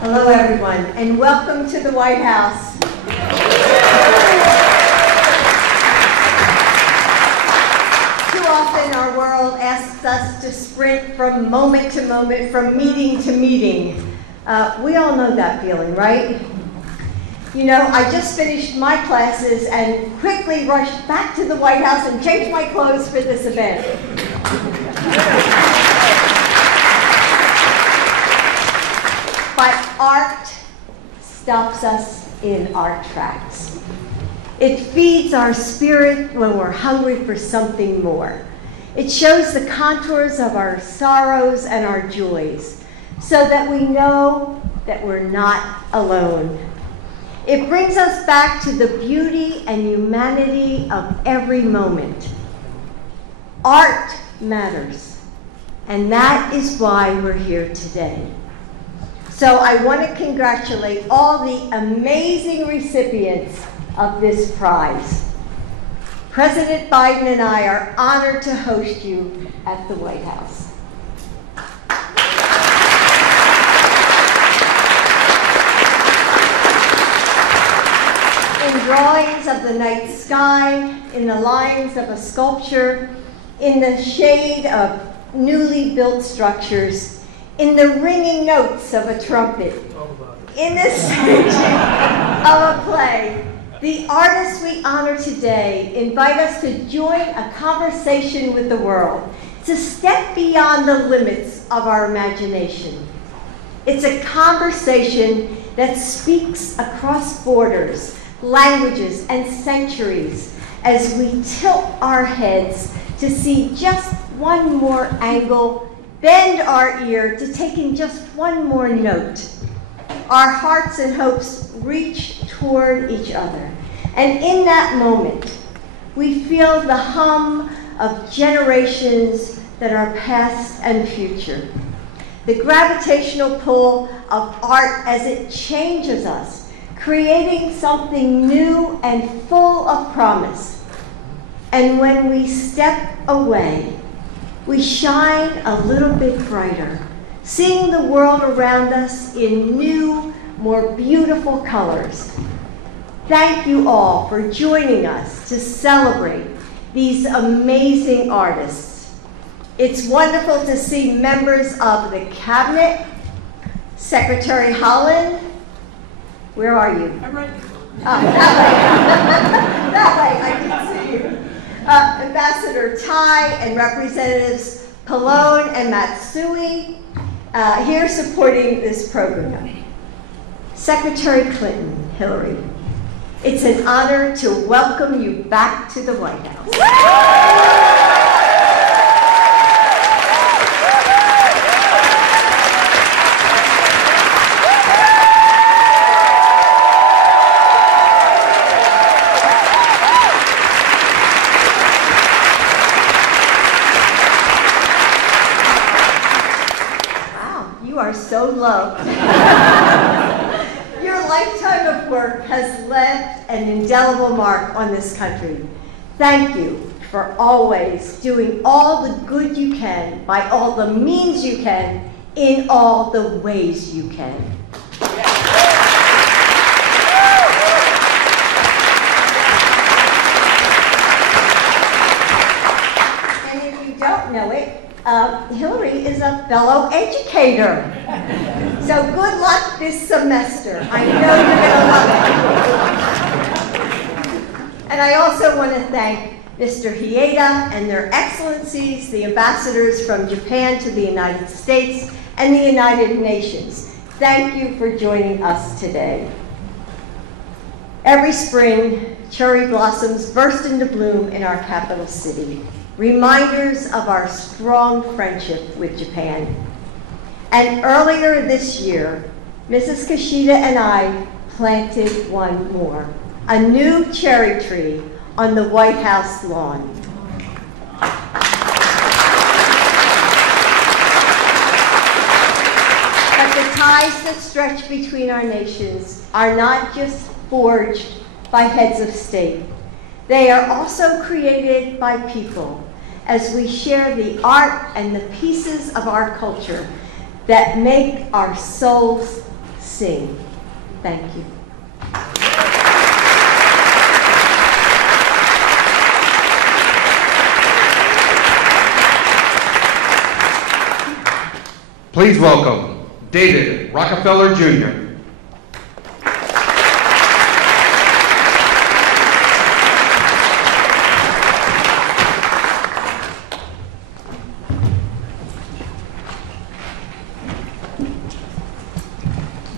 Hello, everyone, and welcome to the White House. Too often our world asks us to sprint from moment to moment, from meeting to meeting. We all know that feeling, right? You know, I just finished my classes and quickly rushed back to the White House and changed my clothes for this event. But art stops us in our tracks. It feeds our spirit when we're hungry for something more. It shows the contours of our sorrows and our joys so that we know that we're not alone. It brings us back to the beauty and humanity of every moment. Art matters, and that is why we're here today. So I want to congratulate all the amazing recipients of this prize. President Biden and I are honored to host you at the White House. In drawings of the night sky, in the lines of a sculpture, in the shade of newly built structures, in the ringing notes of a trumpet, in the staging of a play, the artists we honor today invite us to join a conversation with the world, to step beyond the limits of our imagination. It's a conversation that speaks across borders, languages, and centuries as we tilt our heads to see just one more angle, bend our ear to take in just one more note. Our hearts and hopes reach toward each other. And in that moment, we feel the hum of generations that are past and future. The gravitational pull of art as it changes us, creating something new and full of promise. And when we step away, we shine a little bit brighter, seeing the world around us in new, more beautiful colors. Thank you all for joining us to celebrate these amazing artists. It's wonderful to see members of the Cabinet, Secretary Holland. Where are you? I'm right. That way. That way, I can see you. Ambassador Tai and Representatives Pallone and Matsui here supporting this program. Secretary Clinton, Hillary, it's an honor to welcome you back to the White House. So loved. Your lifetime of work has left an indelible mark on this country. Thank you for always doing all the good you can, by all the means you can, in all the ways you can. And if you don't know it, Hillary is a fellow educator. So good luck this semester. I know you're going to love it. And I also want to thank Mr. Hieda and their excellencies, the ambassadors from Japan to the United States and the United Nations. Thank you for joining us today. Every spring, cherry blossoms burst into bloom in our capital city, reminders of our strong friendship with Japan. And earlier this year, Mrs. Kishida and I planted one more, a new cherry tree on the White House lawn. But the ties that stretch between our nations are not just forged by heads of state. They are also created by people as we share the art and the pieces of our culture that make our souls sing. Thank you. Please welcome David Rockefeller Jr.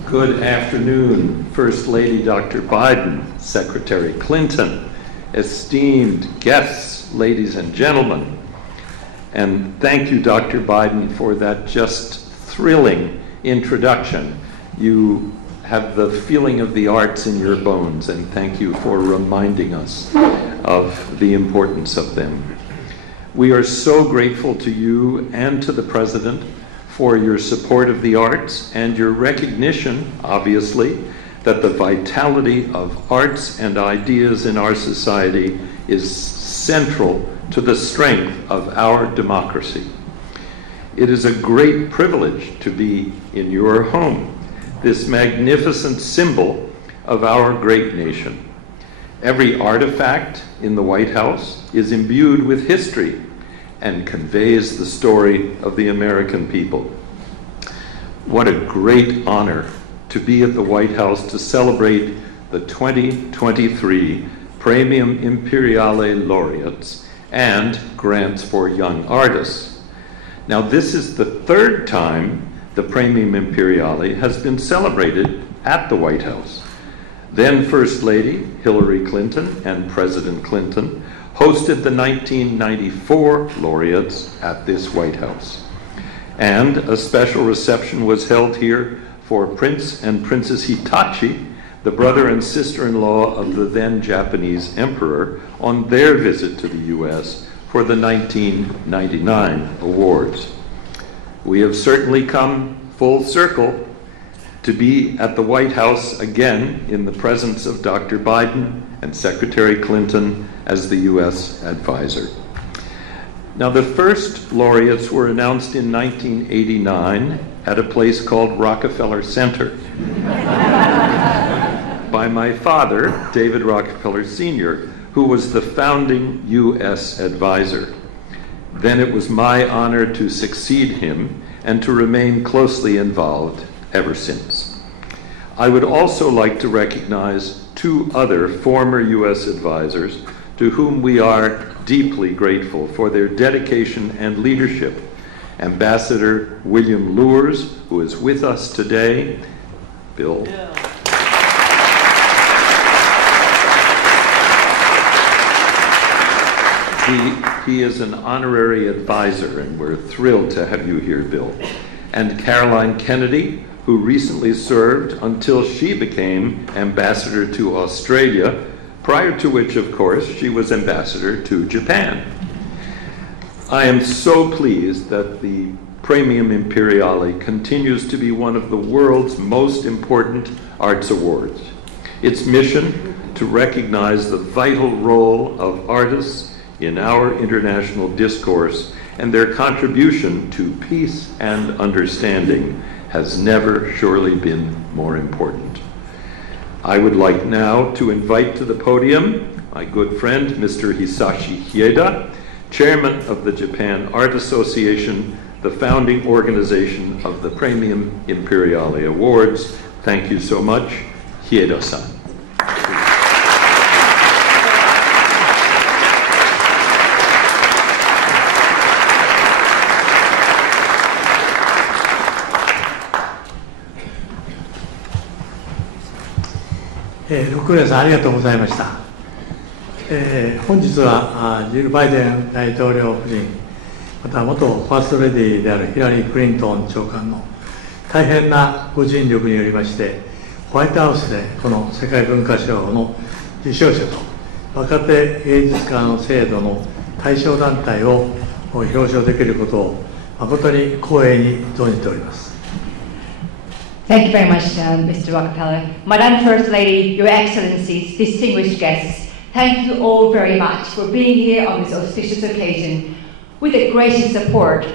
Good afternoon, First Lady Dr. Biden, Secretary Clinton, esteemed guests, ladies and gentlemen. And thank you, Dr. Biden, for that just thrilling introduction. You have the feeling of the arts in your bones, and thank you for reminding us of the importance of them. We are so grateful to you and to the President for your support of the arts and your recognition, obviously, that the vitality of arts and ideas in our society is central to the strength of our democracy. It is a great privilege to be in your home, this magnificent symbol of our great nation. Every artifact in the White House is imbued with history and conveys the story of the American people. What a great honor to be at the White House to celebrate the 2023 Praemium Imperiale Laureates and grants for young artists. Now, this is the third time the Praemium Imperiale has been celebrated at the White House. Then First Lady Hillary Clinton and President Clinton hosted the 1994 laureates at this White House. And a special reception was held here for Prince and Princess Hitachi, the brother and sister-in-law of the then Japanese emperor, on their visit to the U.S. for the 1999 awards. We have certainly come full circle to be at the White House again in the presence of Dr. Biden and Secretary Clinton as the U.S. advisor. Now, the first laureates were announced in 1989 at a place called Rockefeller Center by my father, David Rockefeller Sr., who was the founding U.S. advisor. Then it was my honor to succeed him and to remain closely involved ever since. I would also like to recognize two other former U.S. advisors to whom we are deeply grateful for their dedication and leadership. Ambassador William Lures, who is with us today. Bill. He is an honorary advisor, and we're thrilled to have you here, Bill. And Caroline Kennedy, who recently served until she became ambassador to Australia, prior to which, of course, she was ambassador to Japan. I am so pleased that the Praemium Imperiale continues to be one of the world's most important arts awards. Its mission to recognize the vital role of artists in our international discourse and their contribution to peace and understanding has never surely been more important. I would like now to invite to the podium my good friend, Mr. Hisashi Hieda, Chairman of the Japan Art Association, the founding organization of the Praemium Imperiale Awards. Thank you so much, Hieda-san. 6名さんありがとうございました。本日はジル・バイデン大統領夫人、また元ファーストレディーであるヒラリー・クリントン長官の大変なご尽力によりまして、ホワイトハウスでこの世界文化賞の受賞者と若手芸術家の制度の対象団体を表彰できることを誠に光栄に存じております。Thank you very much, Mr. Rockefeller. Madam First Lady, Your Excellencies, distinguished guests, thank you all very much for being here on this auspicious occasion with the gracious support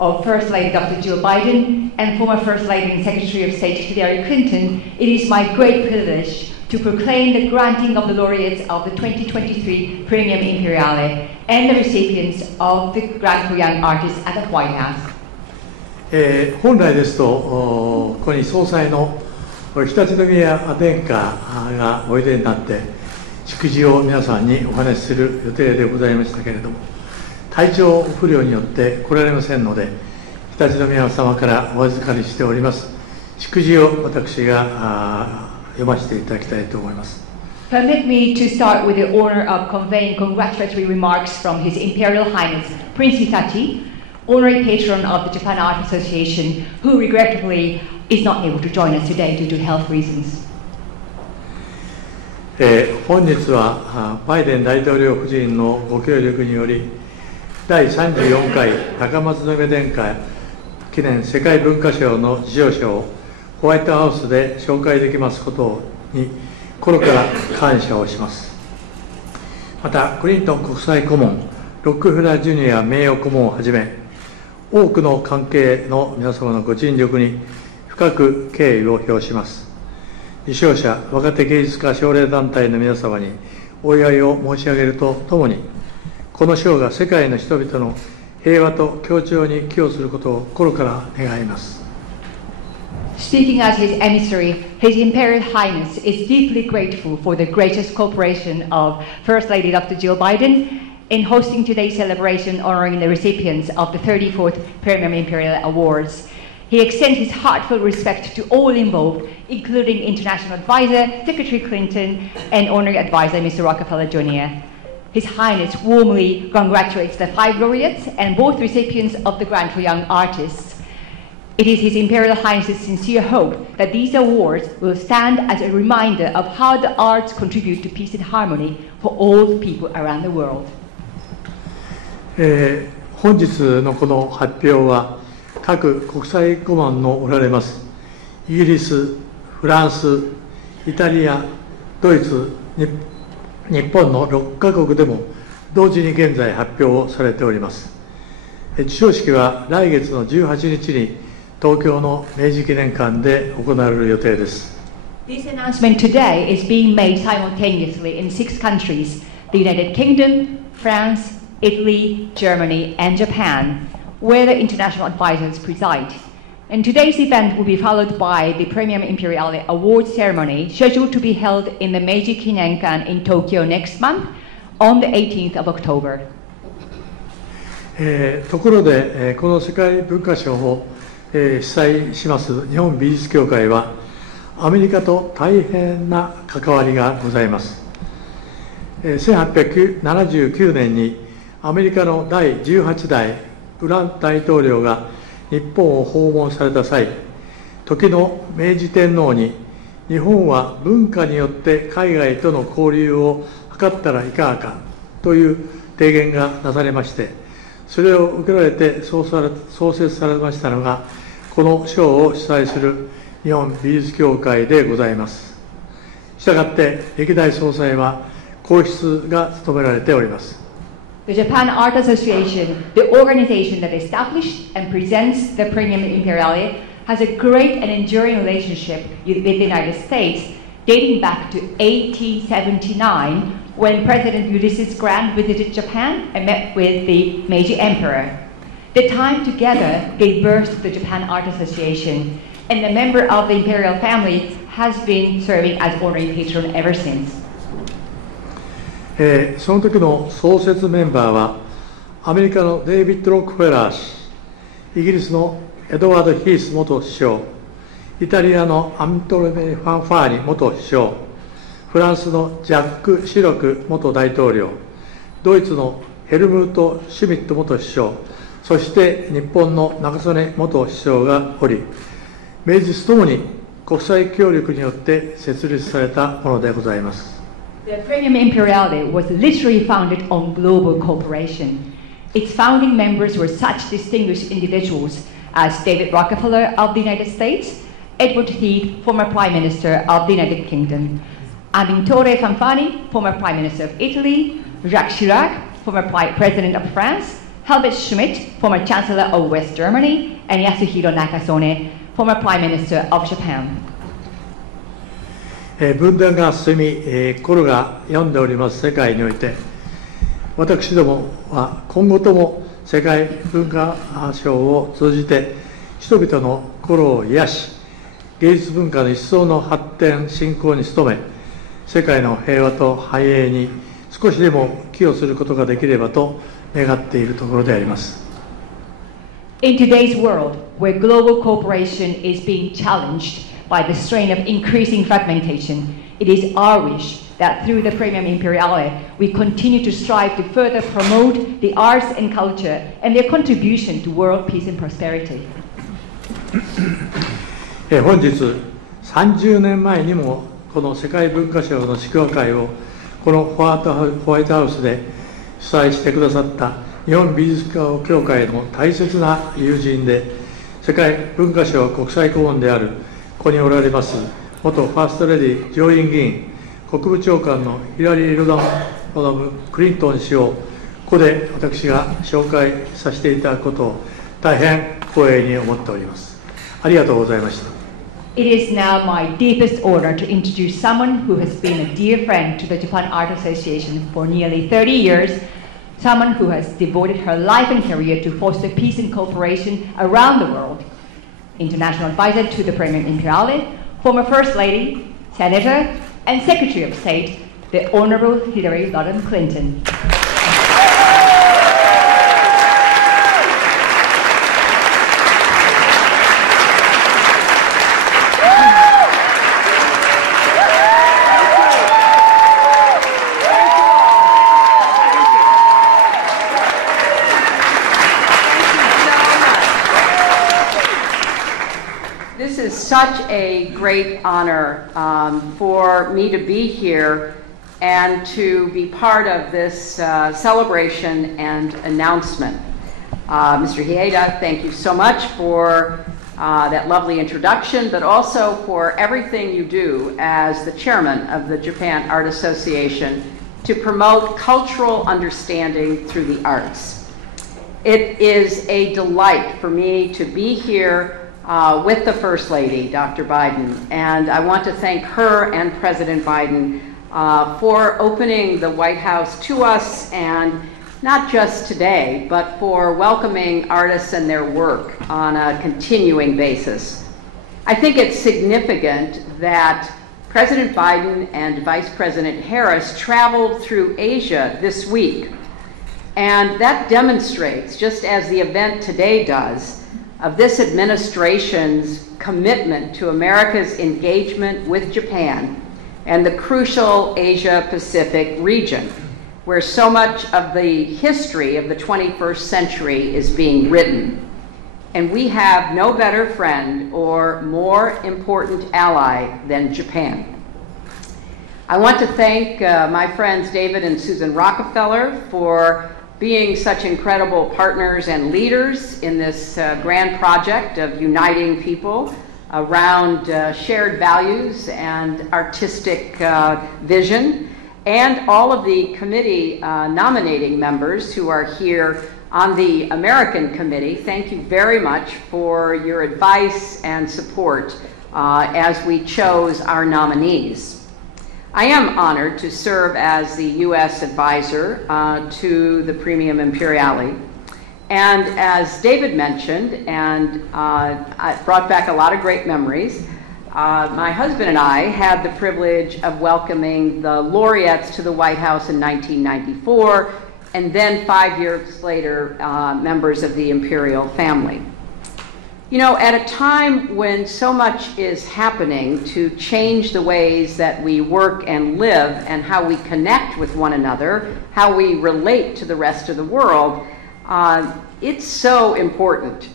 of First Lady Dr. Jill Biden and former First Lady and Secretary of State Hillary Clinton, it is my great privilege to proclaim the granting of the laureates of the 2023 Praemium Imperiale and the recipients of the Grant for Young Artists at the White House. 本来ですと、ここに総裁の常陸宮殿下がおいでになって、祝辞を皆さんにお話しする予定でございましたけれども、体調不良によって来られませんので、常陸宮様からお預かりしております。祝辞を私が読ませていただきたいと思います。Permit me to start with the honor of conveying congratulatory remarks from His Imperial Highness Prince Hitachi, honorary patron of the Japan Art Association, who regrettably is not able to join us today due to health reasons. 本日はバイデン大統領夫人のご協力により、第34回高松宮殿下記念世界文化賞の授賞者をホワイトハウスで紹介できますことに心から感謝をします。また、クリントン国際顧問、ロックフェラージュニア名誉顧問をはじめ、多くの関係の皆様のご尽力に深く敬意を表します。受賞者、若手芸術家奨励団体の皆様にお祝いを申し上げるとともに、この賞が世界の人々の平和と協調に寄与することを心から願います。Speaking as his emissary, His Imperial Highness is deeply grateful for the gracious cooperation of First Lady Dr. Jill Biden in hosting today's celebration honoring the recipients of the 34th Praemium Imperiale Awards. He extends his heartfelt respect to all involved, including International Advisor, Secretary Clinton, and Honorary Advisor, Mr. Rockefeller Jr. His Highness warmly congratulates the 5 laureates and both recipients of the Grant for Young Artists. It is His Imperial Highness's sincere hope that these awards will stand as a reminder of how the arts contribute to peace and harmony for all the people around the world. 本日のこの発表は、各国際顧問のおられますイギリス、フランス、イタリア、ドイツ、日本の6カ国でも同時に現在発表をされております。授賞式は来月の18日に東京の明治記念館で行われる予定です。This announcement today is being made simultaneously in 6 countries: the United Kingdom, France, Italy, Germany, and Japan, where the international advisors preside. And today's event will be followed by the Praemium Imperiale Awards ceremony, scheduled to be held in the Meiji Kinenkan in Tokyo next month on the 18th of October. ところで、この世界文化賞を、主催します日本美術協会は、アメリカと大変な関わりがございます。1879年にアメリカの第18代ブラン大統領が日本を訪問された際、時の明治天皇に日本は文化によって海外との交流を図ったらいかがかという提言がなされまして、それを受けられて創設されましたのが、この賞を主催する日本美術協会でございます。したがって歴代総裁は皇室が務められております。The Japan Art Association, the organization that established and presents the Praemium Imperiale, has a great and enduring relationship with the United States, dating back to 1879, when President Ulysses Grant visited Japan and met with the Meiji Emperor. The time together gave birth to the Japan Art Association, and a member of the imperial family has been serving as honorary patron ever since. その時の創設メンバーは、アメリカのデイビッド・ロックフェラー氏、イギリスのエドワード・ヒース元首相、イタリアのアントレネ・ファンファーニ元首相、フランスのジャック・シロク元大統領、ドイツのヘルムート・シュミット元首相、そして日本の中曽根元首相がおり、名実ともに国際協力によって設立されたものでございます。The Praemium Imperiale was literally founded on global cooperation. Its founding members were such distinguished individuals as David Rockefeller of the United States, Edward Heath, former Prime Minister of the United Kingdom, Amintore Fanfani, former Prime Minister of Italy, Jacques Chirac, former President of France, Helmut Schmidt, former Chancellor of West Germany, and Yasuhiro Nakasone, former Prime Minister of Japan. 分断が進み、心が病んでおります世界において、私どもは今後とも世界文化賞を通じて人々の心を癒し、芸術文化の一層の発展振興に努め、世界の平和と繁栄に少しでも寄与することができればと願っているところであります。In today's world, where global cooperation is being challenged by the strain of increasing fragmentation, it is our wish that through the Praemium Imperiale, we continue to strive to further promote the arts and culture and their contribution to world peace and prosperity. 本日30年前にもこの世界文化賞の祝賀会をこのホワイトハウスで主催してくださった日本美術家協会の大切な友人で、世界文化賞国際顧問であるここにおられます元ファーストレディ上院議員国務長官のヒラリー・ロダム・クリントン氏をここで私が紹介させていただくことを大変光栄に思っております。ありがとうございました。It is now my deepest honor to introduce someone who has been a dear friend to the Japan Art Association for nearly 30 years, someone who has devoted her life and career to foster peace and cooperation around the world, International Advisor to the Praemium Imperiale, former First Lady, Senator, and Secretary of State, the Honorable Hillary Rodham Clinton. This is such a great honor for me to be here and to be part of this celebration and announcement. Mr. Hieda, thank you so much for that lovely introduction, but also for everything you do as the chairman of the Japan Art Association to promote cultural understanding through the arts. It is a delight for me to be here with the First Lady, Dr. Biden, and I want to thank her and President Biden for opening the White House to us, and not just today, but for welcoming artists and their work on a continuing basis. I think it's significant that President Biden and Vice President Harris traveled through Asia this week, and that demonstrates, just as the event today does, of this administration's commitment to America's engagement with Japan and the crucial Asia-Pacific region, where so much of the history of the 21st century is being written. And we have no better friend or more important ally than Japan. I want to thank my friends David and Susan Rockefeller for being such incredible partners and leaders in this grand project of uniting people around shared values and artistic vision, and all of the committee nominating members who are here on the American Committee. Thank you very much for your advice and support as we chose our nominees. I am honored to serve as the U.S. advisor to the Praemium Imperiale. And as David mentioned, and I brought back a lot of great memories, my husband and I had the privilege of welcoming the Laureates to the White House in 1994, and then 5 years later, members of the Imperial family. You know, at a time when so much is happening to change the ways that we work and live and how we connect with one another, how we relate to the rest of the world, it's so important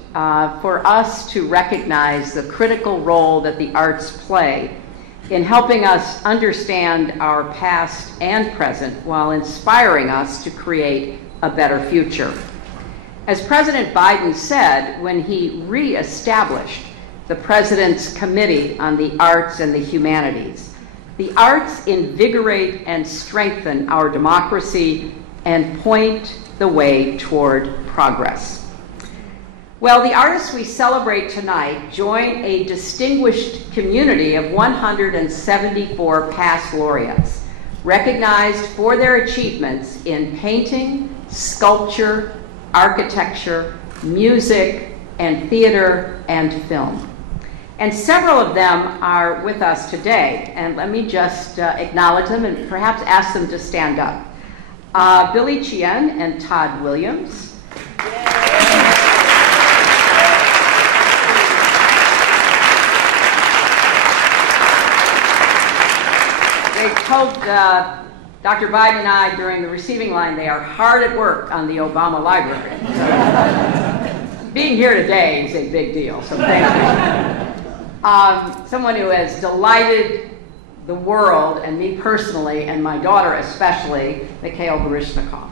for us to recognize the critical role that the arts play in helping us understand our past and present while inspiring us to create a better future. As President Biden said when he re-established the President's Committee on the Arts and the Humanities, the arts invigorate and strengthen our democracy and point the way toward progress. Well, the artists we celebrate tonight join a distinguished community of 174 past laureates, recognized for their achievements in painting, sculpture, architecture, music, and theater and film. And several of them are with us today, and let me just acknowledge them and perhaps ask them to stand up. Billy Chien and Todd Williams. They told Dr. Biden and I during the receiving line they are hard at work on the Obama Library. Being here today is a big deal, so thank you. Someone who has delighted the world and me personally and my daughter especially, Mikhail Baryshnikov.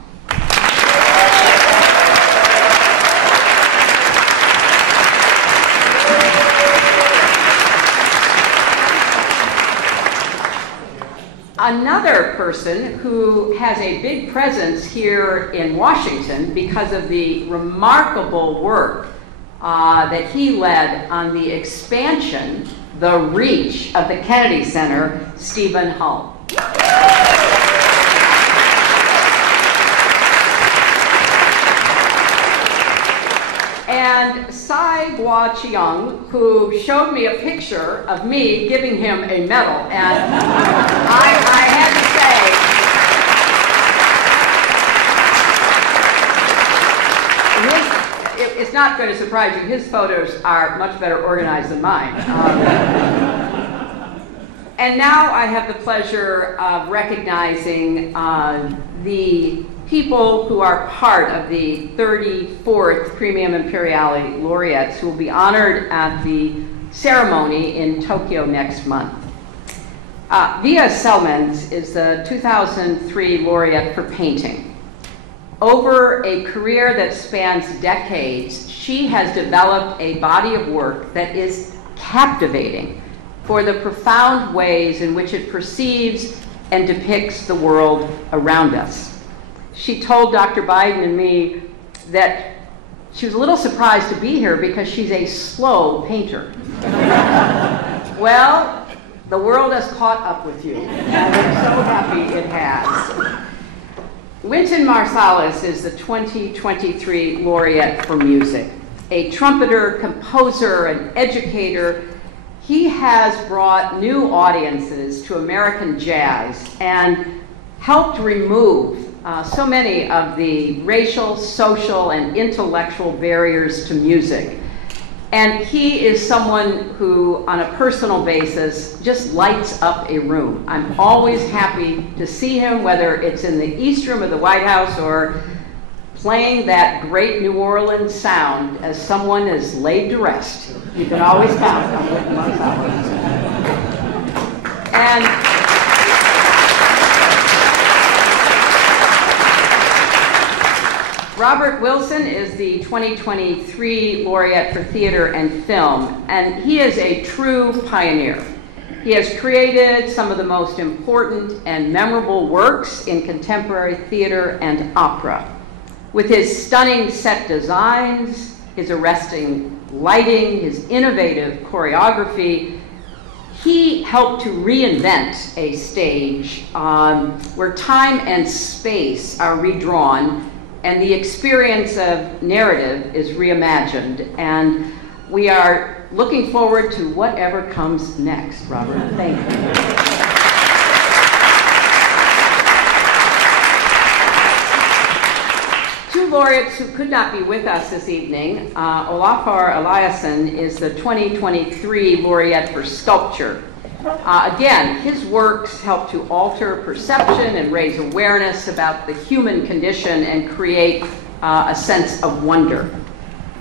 Another person who has a big presence here in Washington because of the remarkable work that he led on the expansion, the reach of the Kennedy Center, Stephen Hull. And Sai Gua Chiang, who showed me a picture of me giving him a medal. And I had to say, it's not going to surprise you, his photos are much better organized than mine. And now I have the pleasure of recognizing the people who are part of the 34th Praemium Imperiale Laureates who will be honored at the ceremony in Tokyo next month. Via Selmans is the 2003 laureate for painting. Over a career that spans decades, she has developed a body of work that is captivating for the profound ways in which it perceives and depicts the world around us. She told Dr. Biden and me that she was a little surprised to be here because she's a slow painter. Well, the world has caught up with you, and I'm so happy it has. Wynton Marsalis is the 2023 laureate for music. A trumpeter, composer, and educator, he has brought new audiences to American jazz and helped remove so many of the racial, social, and intellectual barriers to music. And he is someone who, on a personal basis, just lights up a room. I'm always happy to see him, whether it's in the East Room of the White House or playing that great New Orleans sound as someone is laid to rest. You can always count on Wynton Marsalis. And Robert Wilson is the 2023 laureate for theater and film, and he is a true pioneer. He has created some of the most important and memorable works in contemporary theater and opera. With his stunning set designs, his arresting lighting, his innovative choreography, he helped to reinvent a stage where time and space are redrawn and the experience of narrative is reimagined. And we are looking forward to whatever comes next, Robert. Thank you. Two laureates who could not be with us this evening. Olafur Eliasson is the 2023 laureate for sculpture. Again, his works help to alter perception and raise awareness about the human condition and create a sense of wonder.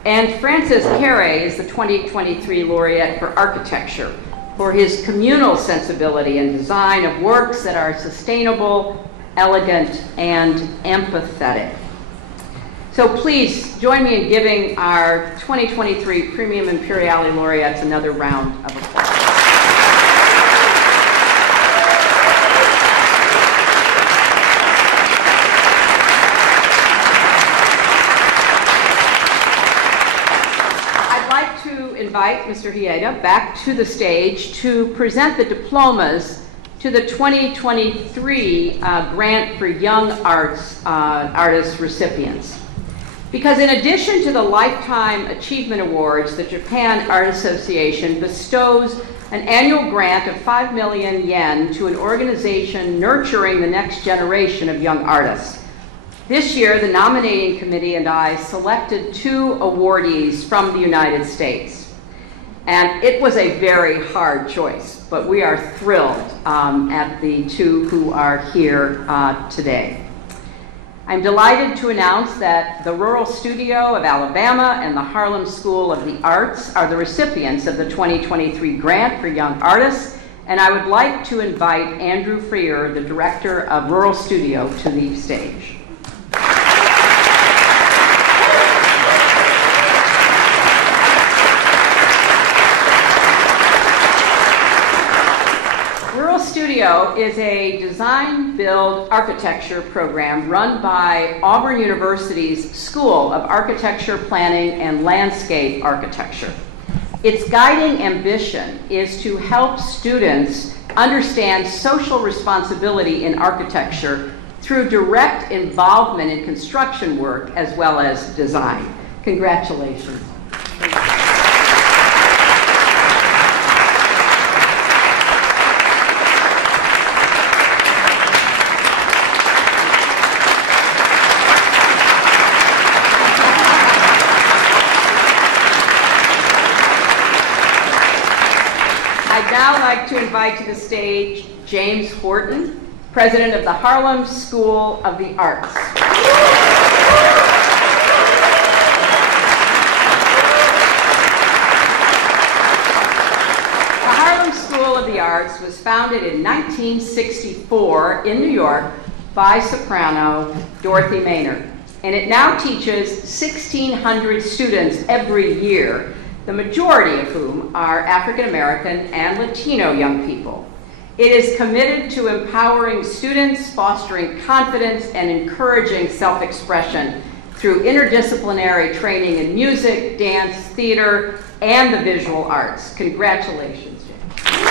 And Francis Carey is the 2023 laureate for architecture for his communal sensibility and design of works that are sustainable, elegant, and empathetic. So please join me in giving our 2023 Praemium Imperiale laureates another round of applause. invite Mr. Hieda back to the stage to present the diplomas to the 2023 Grant for Young Artists recipients. Because in addition to the Lifetime Achievement Awards, the Japan Art Association bestows an annual grant of 5 million yen to an organization nurturing the next generation of young artists. This year, the nominating committee and I selected 2 awardees from the United States. And it was a very hard choice, but we are thrilled at the 2 who are here today. I'm delighted to announce that the Rural Studio of Alabama and the Harlem School of the Arts are the recipients of the 2023 Grant for Young Artists, and I would like to invite Andrew Freer, the Director of Rural Studio, to the stage. Studio is a design-build architecture program run by Auburn University's School of Architecture, Planning, and Landscape Architecture. Its guiding ambition is to help students understand social responsibility in architecture through direct involvement in construction work as well as design. Congratulations. I'd like to invite to the stage James Horton, President of the Harlem School of the Arts. The Harlem School of the Arts was founded in 1964 in New York by soprano Dorothy Maynard, and it now teaches 1,600 students every year, the majority of whom are African American and Latino young people. It is committed to empowering students, fostering confidence, and encouraging self-expression through interdisciplinary training in music, dance, theater, and the visual arts. Congratulations, James.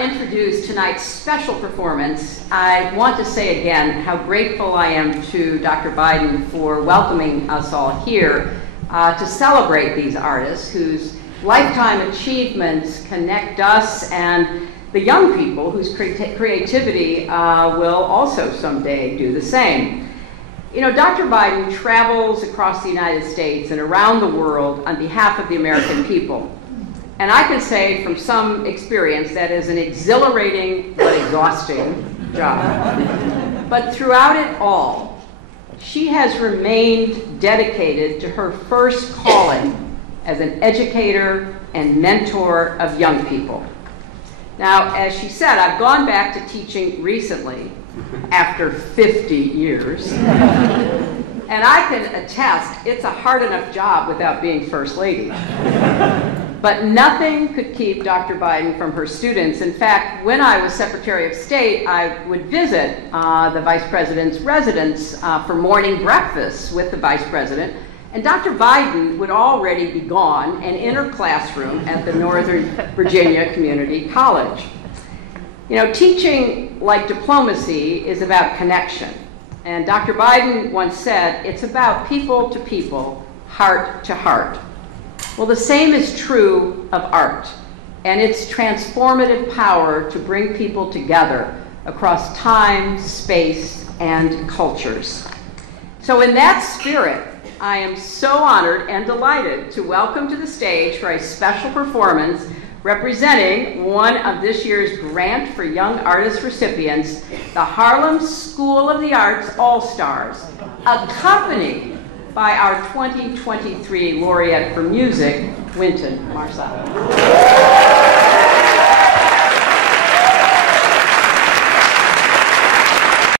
Introduce tonight's special performance, I want to say again how grateful I am to Dr. Biden for welcoming us all here to celebrate these artists whose lifetime achievements connect us and the young people whose creativity will also someday do the same. You know, Dr. Biden travels across the United States and around the world on behalf of the American people. And I can say from some experience that is an exhilarating but exhausting job. But throughout it all, she has remained dedicated to her first calling as an educator and mentor of young people. Now, as she said, I've gone back to teaching recently after 50 years. And I can attest, it's a hard enough job without being First Lady. But nothing could keep Dr. Biden from her students. In fact, when I was Secretary of State, I would visit the Vice President's residence for morning breakfast with the Vice President, and Dr. Biden would already be gone and in her classroom at the Northern Virginia Community College. You know, teaching, like diplomacy, is about connection. And Dr. Biden once said, it's about people to people, heart to heart. Well, the same is true of art and its transformative power to bring people together across time, space, and cultures. So in that spirit, I am so honored and delighted to welcome to the stage for a special performance representing one of this year's Grant for Young Artists recipients, the Harlem School of the Arts All-Stars, accompanied by our 2023 Laureate for Music, Wynton Marsalis.